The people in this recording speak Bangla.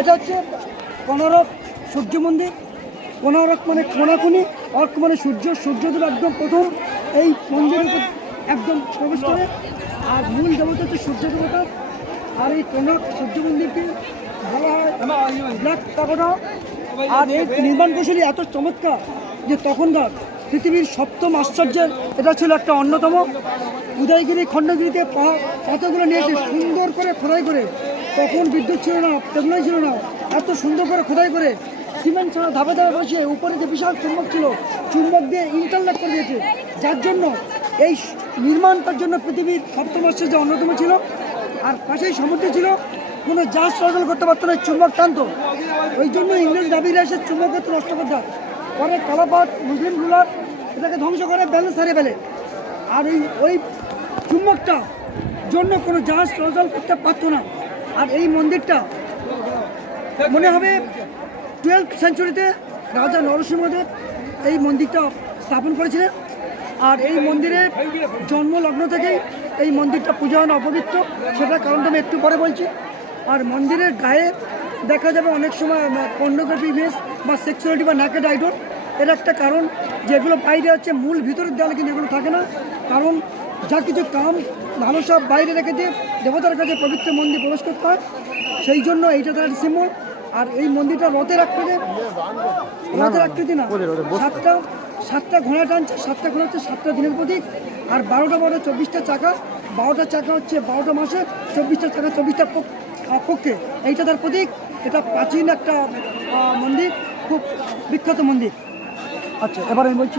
এটা হচ্ছে কোনারক সূর্য মন্দির। কোনারক মানে কোনাকুনি, অর্ক মানে সূর্য। সূর্যদেব একদম প্রথম এই মন্দিরের একদম প্রবেশ করে। আর মূল দেবতা হচ্ছে সূর্য দেবতা। আর এই কোনারক সূর্য মন্দিরকে বলা হয় ব্ল্যাক প্যাগোডা। আর এই নির্মাণ কৌশলী এত চমৎকার যে তখনকার পৃথিবীর সপ্তম আশ্চর্যের এটা ছিল একটা অন্যতম। উদয়গিরি খণ্ডগিরিতে পাথরগুলো নিয়েছে সুন্দর করে খোদাই করে। তখন বিদ্যুৎ ছিল না, টেকনোলজি ছিল না, এত সুন্দর করে খোদাই করে সিমেন্ট ছাড়া ধাপে ধাপে বসিয়ে উপরে যে বিশাল চুম্বক ছিল, চুম্বক দিয়ে ইন্টারলক করে দিয়েছে, যার জন্য এই নির্মাণটার জন্য পৃথিবীর সপ্তম আশ্চর্য অন্যতম ছিল। আর পাশেই সমুদ্র ছিল, কোনো জাহাজ চলাচল করতে পারতো না, চুম্বক টানত। ওই জন্য ইংরেজ দাবিরা এসে চুম্বকত্ব নষ্ট করতে হয়। পরে কালাপাত মুসলিম রুলার এটাকে ধ্বংস করে ব্যালেন্স হারিয়ে ফেলে। আর ওই চুম্বকটা জন্য কোনো জাহাজ চলাচল করতে পারতো না। আর এই মন্দিরটা মনে হবে 12th সেঞ্চুরিতে রাজা নরসিংহদেব এই মন্দিরটা স্থাপন করেছিলেন। আর এই মন্দিরের জন্মলগ্ন থেকেই এই মন্দিরটা পূজা হয় না, অপবিত্র। সেটার কারণটা আমি একটু পরে বলছি। আর মন্দিরের গায়ে দেখা যাবে অনেক সময় পর্নোগ্রাফি ইমেজ বা সেক্সুয়ালিটি বা নাকেড আইডল। এর একটা কারণ যেগুলো বাইরে হচ্ছে, মূল ভিতরের দেয়ালে কিন্তু এগুলো থাকে না। কারণ যা কিছু কাম ভালো সব বাইরে রেখে দিয়ে দেবতার কাছে পবিত্র মন্দির প্রবেশ করতে হয়, সেই জন্য এইটা তার সিম্বল। আর এই মন্দিরটা রথের আকৃতি না, সাতটা ঘোড়া টানছে। 7টা ঘোড়া হচ্ছে 7টা দিনের প্রতীক। আর 12টা 24টা চাকা। 12টা চাকা হচ্ছে 12টা মাসে, 24টা চাকা 24টা পক্ষে। এইটা তার প্রতীক। এটা প্রাচীন একটা মন্দির, খুব বিখ্যাত মন্দির। আচ্ছা, এবার আমি বলছি